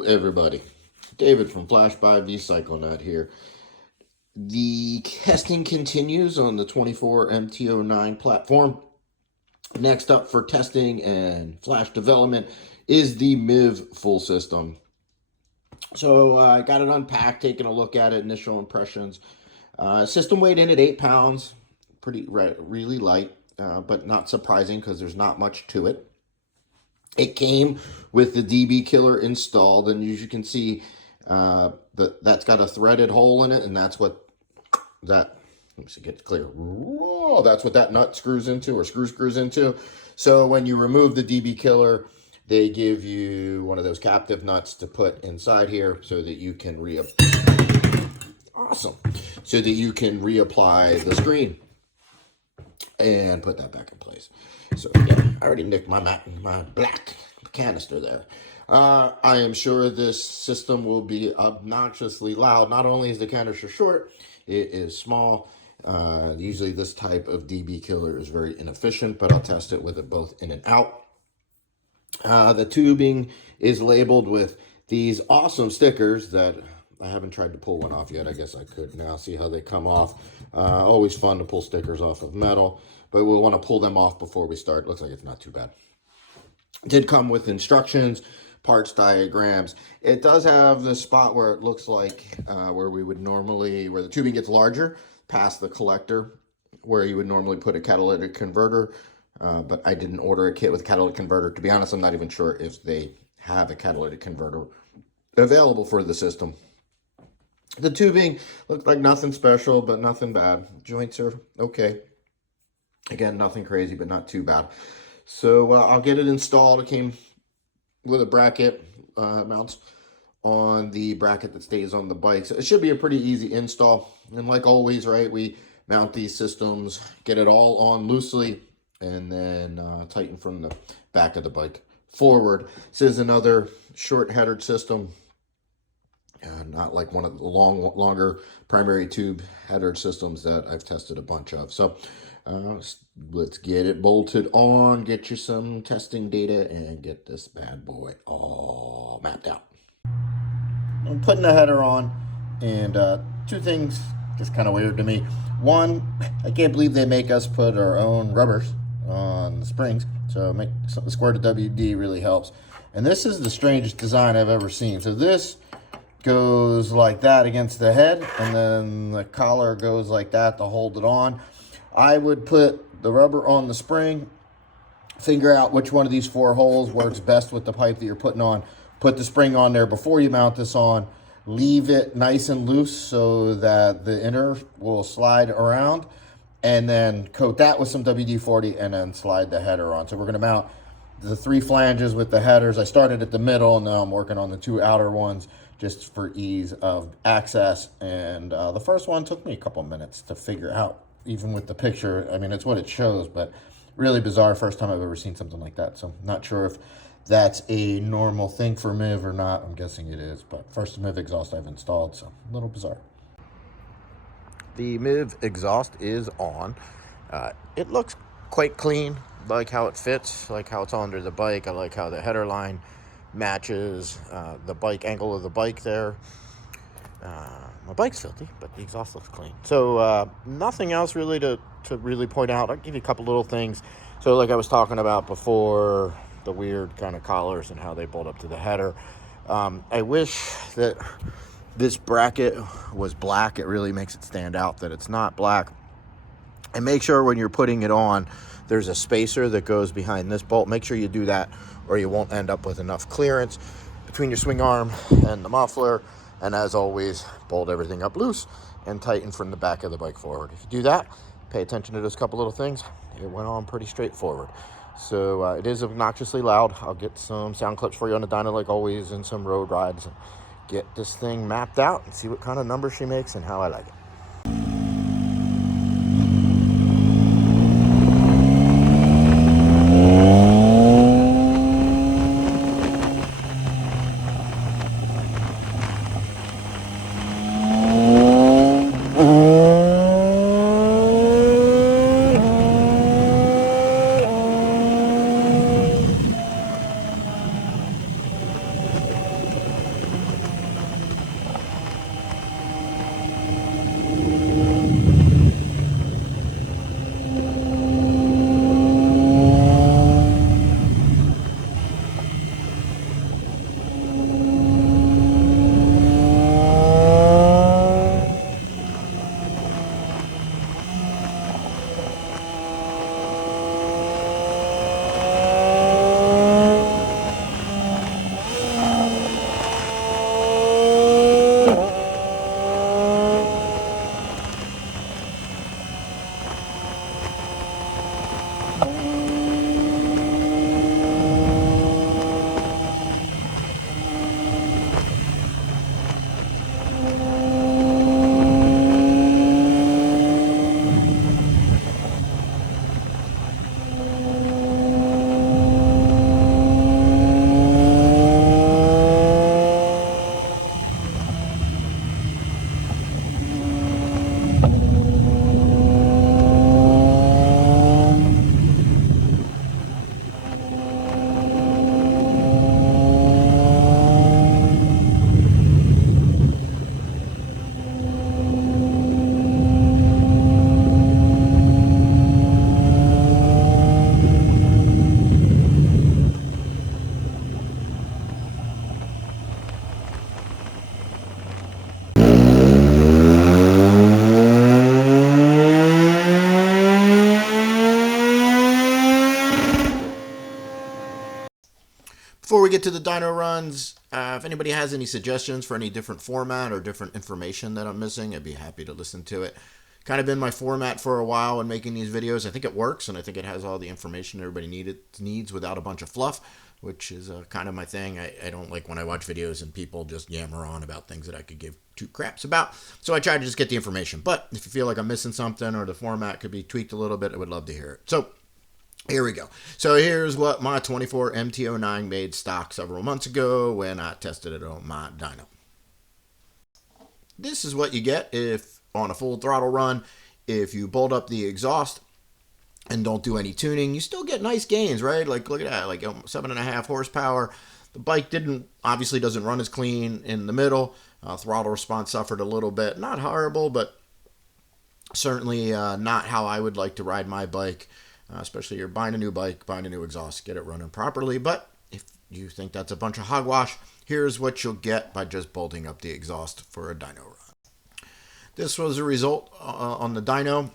Hello everybody, David from Flash by VCycleNut here. The testing continues on the 24 MT09 platform. Next up for testing and flash development is the Mivv full system. So I got it unpacked, taking a look at it, initial impressions. System weighed in at 8 pounds, really light, but not surprising because there's not much to it. It came with the DB killer installed, and as you can see, that's got a threaded hole in it, and that's what that, let me see, get it clear. Whoa, that's what that nut screws into, or screws into. So when you remove the DB killer, they give you one of those captive nuts to put inside here so that you can so that you can reapply the screen and put that back in place. So yeah, I already nicked my black canister there. I am sure this system will be obnoxiously loud. Not only is the canister short, it is small. Usually this type of DB killer is very inefficient, but I'll test it with it both in and out. The tubing is labeled with these awesome stickers that I haven't tried to pull one off yet. I guess I could now, see how they come off. Always fun to pull stickers off of metal, but we'll want to pull them off before we start. Looks like it's not too bad. It did come with instructions, parts diagrams. It does have the spot where it looks like where the tubing gets larger past the collector, where you would normally put a catalytic converter. But I didn't order a kit with a catalytic converter. To be honest, I'm not even sure if they have a catalytic converter available for the system. The tubing looks like nothing special, but nothing bad. Joints are okay. Again, nothing crazy, but not too bad. So I'll get it installed. It came with a bracket, mounts on the bracket that stays on the bike. So it should be a pretty easy install. And like always, right, we mount these systems, get it all on loosely, and then tighten from the back of the bike forward. This is another short headered system. Not like one of the longer primary tube header systems that I've tested a bunch of. So let's get it bolted on, get you some testing data, and get this bad boy all mapped out. I'm putting the header on, and two things just kind of weird to me. One, I can't believe they make us put our own rubbers on the springs. So make the square to WD really helps. And this is the strangest design I've ever seen. So this goes like that against the head, and then the collar goes like that to hold it on. I would put the rubber on the spring, figure out which one of these 4 holes works best with the pipe that you're putting on, put the spring on there before you mount this on, leave it nice and loose so that the inner will slide around, and then coat that with some WD-40 and then slide the header on. So we're going to mount the 3 flanges with the headers. I started at the middle, and now I'm working on the 2 outer ones just for ease of access. And the first one took me a couple minutes to figure out, even with the picture. I mean, it's what it shows, but really bizarre. First time I've ever seen something like that. So not sure if that's a normal thing for Mivv or not. I'm guessing it is, but first Mivv exhaust I've installed, so a little bizarre. The Mivv exhaust is on. It looks quite clean. Like how it fits, like how it's under the bike. I like how the header line matches the bike angle of the bike there. My bike's filthy, but the exhaust looks clean. So nothing else really to really point out. I'll give you a couple little things. So like I was talking about before, the weird kind of collars and how they bolt up to the header. I wish that this bracket was black. It really makes it stand out that it's not black. And make sure when you're putting it on, there's a spacer that goes behind this bolt. Make sure you do that, or you won't end up with enough clearance between your swing arm and the muffler. And as always, bolt everything up loose and tighten from the back of the bike forward. If you do that, pay attention to those couple little things, it went on pretty straightforward. So it is obnoxiously loud. I'll get some sound clips for you on the dyno like always, and some road rides, and get this thing mapped out and see what kind of numbers she makes and how I like it. Before we get to the dyno runs, if anybody has any suggestions for any different format or different information that I'm missing, I'd be happy to listen to it. Kind of been my format for a while when making these videos. I think it works, and I think it has all the information everybody needs without a bunch of fluff, which is kind of my thing. I don't like when I watch videos and people just yammer on about things that I could give two craps about. So I try to just get the information. But if you feel like I'm missing something or the format could be tweaked a little bit, I would love to hear it. So here we go. So here's what my 24 MT09 made stock several months ago when I tested it on my dyno. This is what you get if on a full throttle run, if you bolt up the exhaust and don't do any tuning, you still get nice gains, right? Like, look at that, like 7.5 horsepower. The bike obviously doesn't run as clean in the middle. Throttle response suffered a little bit. Not horrible, but certainly not how I would like to ride my bike. Especially you're buying a new bike, buying a new exhaust, get it running properly. But if you think that's a bunch of hogwash, here's what you'll get by just bolting up the exhaust for a dyno run. This was a result on the dyno.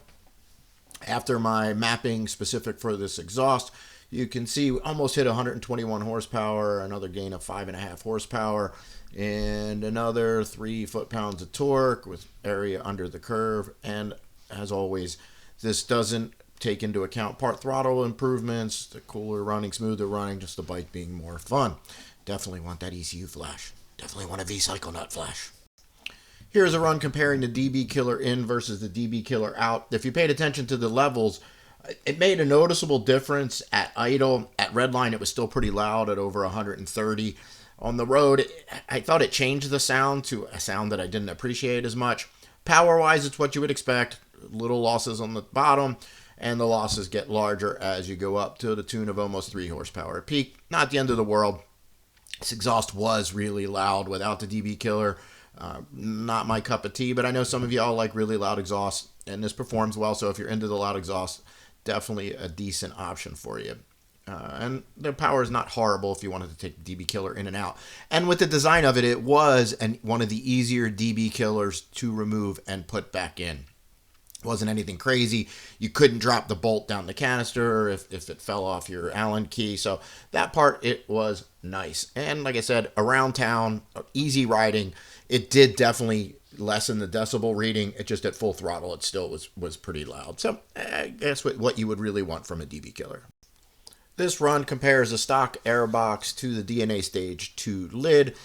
After my mapping specific for this exhaust, you can see we almost hit 121 horsepower, another gain of 5.5 horsepower, and another 3 foot-pounds of torque with area under the curve. And as always, this doesn't take into account part throttle improvements, the cooler running, smoother running, just the bike being more fun. Definitely want that ECU flash. Definitely want a V-cycle nut flash. Here's a run comparing the DB killer in versus the DB killer out. If you paid attention to the levels, it made a noticeable difference at idle. At redline, it was still pretty loud at over 130. On the road, I thought it changed the sound to a sound that I didn't appreciate as much. Power-wise, it's what you would expect. Little losses on the bottom, and the losses get larger as you go up to the tune of almost 3 horsepower at peak. Not the end of the world. This exhaust was really loud without the DB killer. Not my cup of tea, but I know some of y'all like really loud exhaust, and this performs well. So if you're into the loud exhaust, definitely a decent option for you. And the power is not horrible if you wanted to take the DB killer in and out. And with the design of it, it was one of the easier DB killers to remove and put back in. It wasn't anything crazy. You couldn't drop the bolt down the canister if it fell off your Allen key. So that part, it was nice. And like I said, around town, easy riding. It did definitely lessen the decibel reading. It just at full throttle, it still was pretty loud. So I guess what you would really want from a DB killer. This run compares a stock airbox to the DNA Stage 2 lid.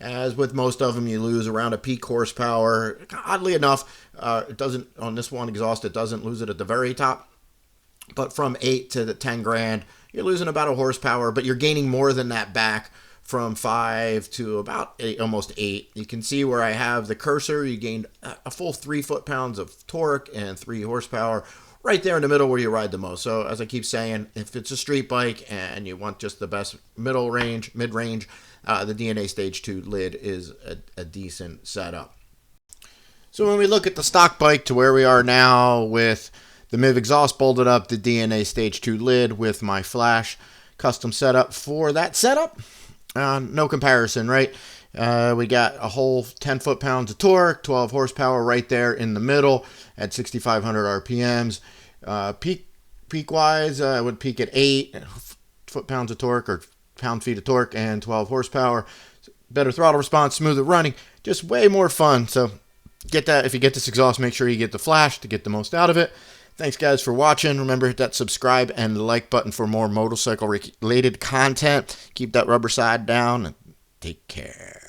As with most of them, you lose around a peak horsepower. Oddly enough, it doesn't on this one exhaust. It doesn't lose it at the very top, but from 8 to the 10 grand, you're losing about a horsepower, but you're gaining more than that back from 5 to about 8, almost 8. You can see where I have the cursor. You gained a full 3 foot-pounds of torque and 3 horsepower right there in the middle where you ride the most. So as I keep saying, if it's a street bike and you want just the best mid-range, the DNA Stage 2 lid is a decent setup. So when we look at the stock bike to where we are now with the Mivv Exhaust bolted up, the DNA Stage 2 lid with my flash custom setup for that setup, no comparison, right? We got a whole 10 foot-pounds of torque, 12 horsepower right there in the middle at 6,500 RPMs. Peak-wise, I would peak at 8 foot-pounds of torque or pound-feet of torque and 12 horsepower. Better throttle response, smoother running, just way more fun. So get that. If you get this exhaust, make sure you get the flash to get the most out of it. Thanks, guys, for watching. Remember, hit that subscribe and like button for more motorcycle-related content. Keep that rubber side down and take care.